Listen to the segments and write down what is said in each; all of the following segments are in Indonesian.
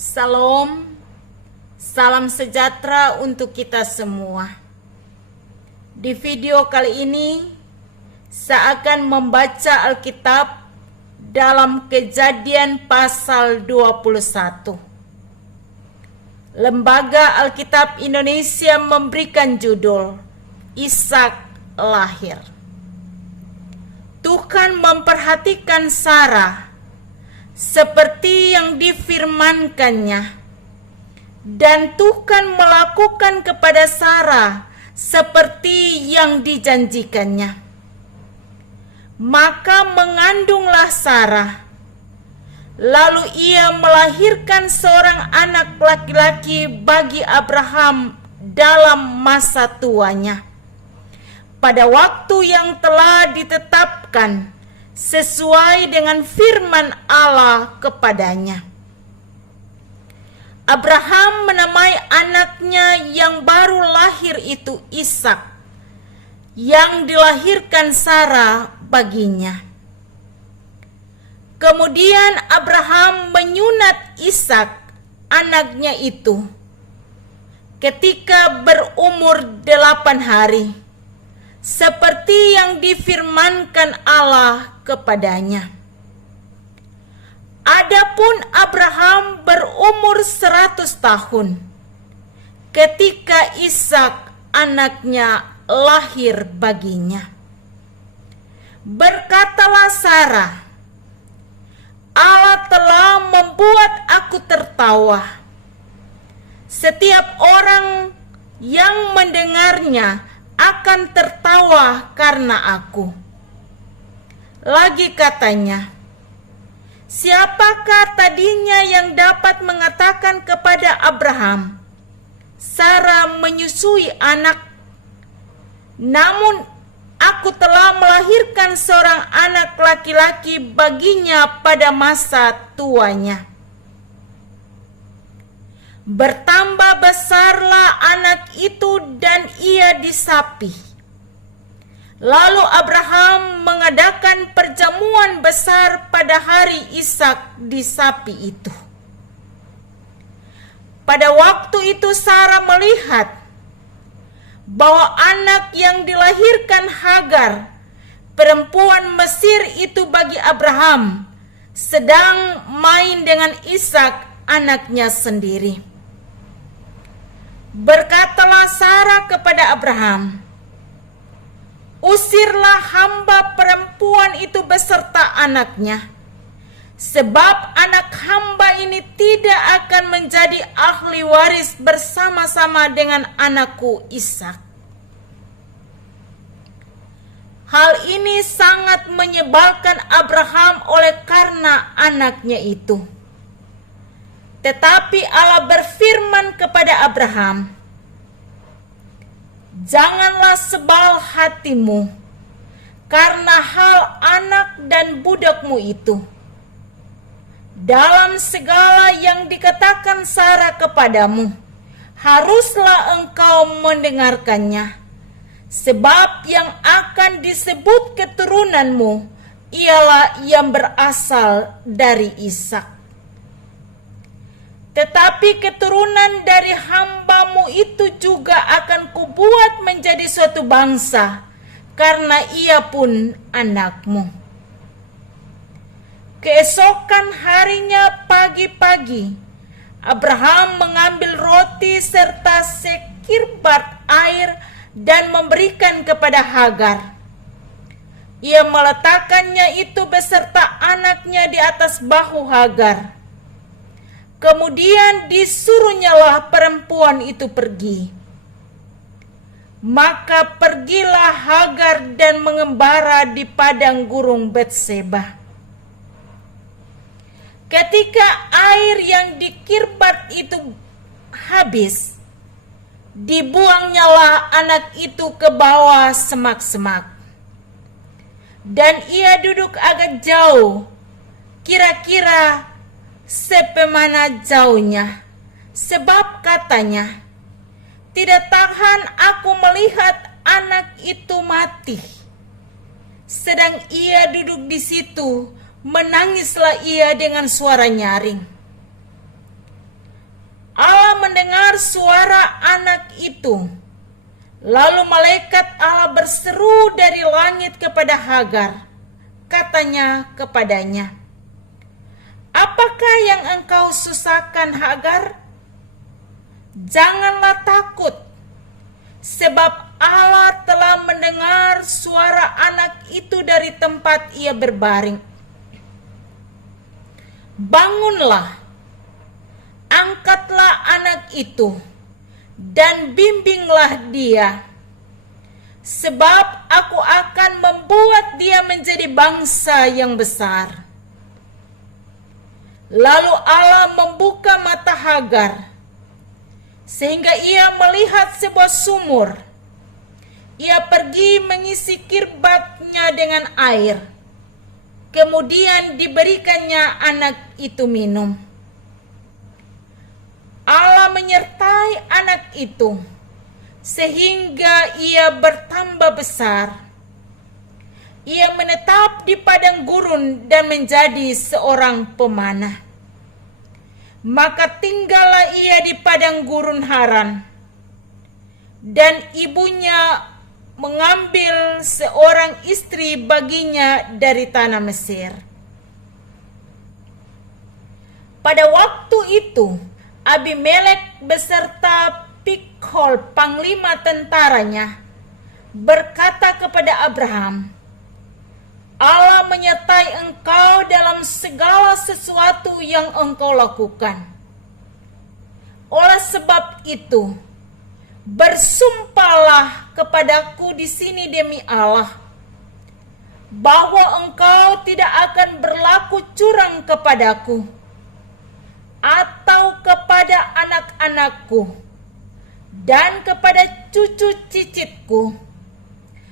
Salam, salam sejahtera untuk kita semua. Di video kali ini, saya akan membaca Alkitab dalam Kejadian pasal 21. Lembaga Alkitab Indonesia memberikan judul Ishak lahir. Tuhan memperhatikan Sarah seperti yang difirmankannya, dan Tuhan melakukan kepada Sarah seperti yang dijanjikannya. Maka mengandunglah Sarah, lalu ia melahirkan seorang anak laki-laki bagi Abraham dalam masa tuanya, pada waktu yang telah ditetapkan sesuai dengan firman Allah kepadanya. Abraham menamai anaknya yang baru lahir itu Ishak, yang dilahirkan Sarah baginya. Kemudian Abraham menyunat Ishak anaknya itu ketika berumur 8 hari, seperti yang difirmankan Allah kepadanya. Adapun Abraham berumur 100 tahun ketika Ishak anaknya lahir baginya. Berkatalah Sarah, Allah telah membuat aku tertawa. Setiap orang yang mendengarnya akan tertawa karena aku. Lagi katanya, siapakah tadinya yang dapat mengatakan kepada Abraham, Sarah menyusui anak? Namun aku telah melahirkan seorang anak laki-laki baginya pada masa tuanya. Bertambah besarlah anak itu dan ia disapi. Lalu Abraham mengadakan perjamuan besar pada hari Ishak disapi itu. Pada waktu itu Sarah melihat bahwa anak yang dilahirkan Hagar, perempuan Mesir itu bagi Abraham, sedang main dengan Ishak anaknya sendiri. Berkatalah Sarah kepada Abraham, usirlah hamba perempuan itu beserta anaknya, sebab anak hamba ini tidak akan menjadi ahli waris bersama-sama dengan anakku Ishak. Hal ini sangat menyebalkan Abraham oleh karena anaknya itu. Tetapi Allah berfirman kepada Abraham, janganlah sebal hatimu karena hal anak dan budakmu itu. Dalam segala yang dikatakan Sarah kepadamu, haruslah engkau mendengarkannya, sebab yang akan disebut keturunanmu ialah yang berasal dari Ishak. Tetapi keturunan dari hambamu itu juga akan kubuat menjadi suatu bangsa, karena ia pun anakmu. Keesokan harinya pagi-pagi, Abraham mengambil roti serta sekirbat air dan memberikan kepada Hagar. Ia meletakkannya itu beserta anaknya di atas bahu Hagar. Kemudian disuruhnyalah perempuan itu pergi. Maka pergilah Hagar dan mengembara di padang gurun Betseba. Ketika air yang dikirbat itu habis, dibuangnyalah anak itu ke bawah semak-semak. Dan ia duduk agak jauh, kira-kira sepemana jauhnya, sebab katanya, tidak tahan aku melihat anak itu mati. Sedang ia duduk di situ, menangislah ia dengan suara nyaring. suara anak itu, lalu malaikat Allah berseru dari langit kepada Hagar. Katanya kepadanya, "Apakah yang engkau susahkan, Hagar? Janganlah takut, sebab Allah telah mendengar suara anak itu dari tempat ia berbaring. Bangunlah, angkatlah anak itu, dan bimbinglah dia, sebab aku akan membuat dia menjadi bangsa yang besar." Lalu Allah membuka mata Hagar, sehingga ia melihat sebuah sumur. Ia pergi mengisi kirbatnya dengan air. Kemudian diberikannya anak itu minum. Allah menyertai anak itu, sehingga ia bertambah besar. Ia menetap di padang gurun dan menjadi seorang pemanah. Maka tinggallah ia di padang gurun Haran, dan ibunya mengambil seorang istri baginya dari tanah Mesir. Pada waktu itu, Abimelek beserta Pikhol, panglima tentaranya, berkata kepada Abraham, "Allah menyertai engkau dalam segala sesuatu yang engkau lakukan. Oleh sebab itu, bersumpahlah kepadaku di sini demi Allah, bahwa engkau tidak akan berlaku curang kepadaku, atau kepada anak-anakku, dan kepada cucu cicitku,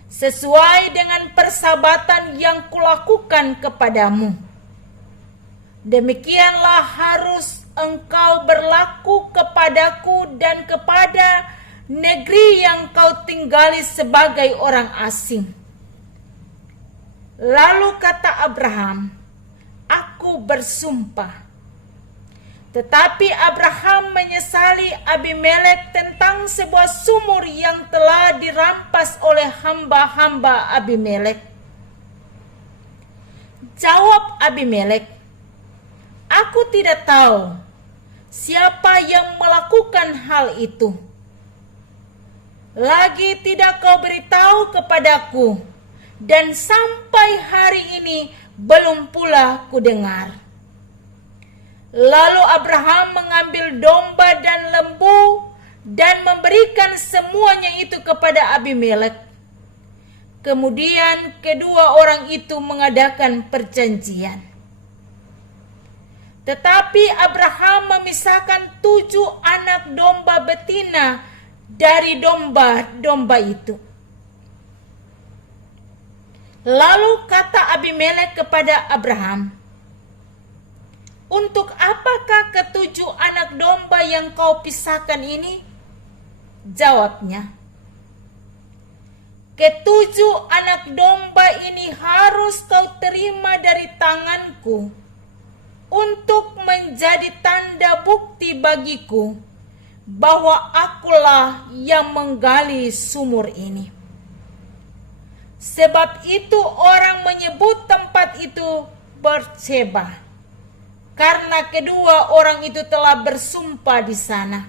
sesuai dengan persahabatan yang kulakukan kepadamu. Demikianlah harus engkau berlaku kepadaku dan kepada negeri yang kau tinggali sebagai orang asing." Lalu kata Abraham, "Aku bersumpah." Tetapi Abraham menyesali Abimelek tentang sebuah sumur yang telah dirampas oleh hamba-hamba Abimelek. Jawab Abimelek, "Aku tidak tahu siapa yang melakukan hal itu. Lagi tidak kau beritahu kepadaku, dan sampai hari ini belum pula kudengar." Lalu Abraham mengambil domba dan lembu dan memberikan semuanya itu kepada Abimelek. Kemudian kedua orang itu mengadakan perjanjian. Tetapi Abraham memisahkan 7 anak domba betina dari domba-domba itu. Lalu kata Abimelek kepada Abraham, "Untuk apakah ke-7 anak domba yang kau pisahkan ini?" Jawabnya, "Ke-7 anak domba ini harus kau terima dari tanganku untuk menjadi tanda bukti bagiku bahwa akulah yang menggali sumur ini." Sebab itu orang menyebut tempat itu Berseba, karena kedua orang itu telah bersumpah di sana.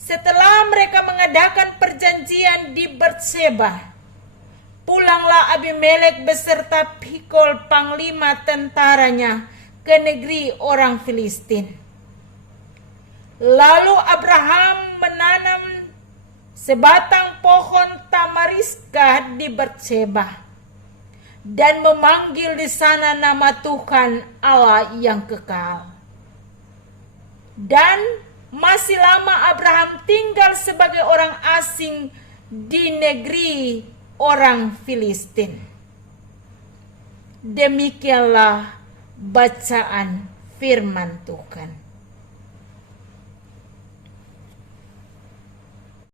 Setelah mereka mengadakan perjanjian di Berseba, pulanglah Abimelek beserta Pikhol, panglima tentaranya, ke negeri orang Filistin. Lalu Abraham menanam sebatang pohon tamariska di Berseba dan memanggil di sana nama Tuhan Allah yang kekal. Dan masih lama Abraham tinggal sebagai orang asing di negeri orang Filistin. Demikianlah bacaan firman Tuhan.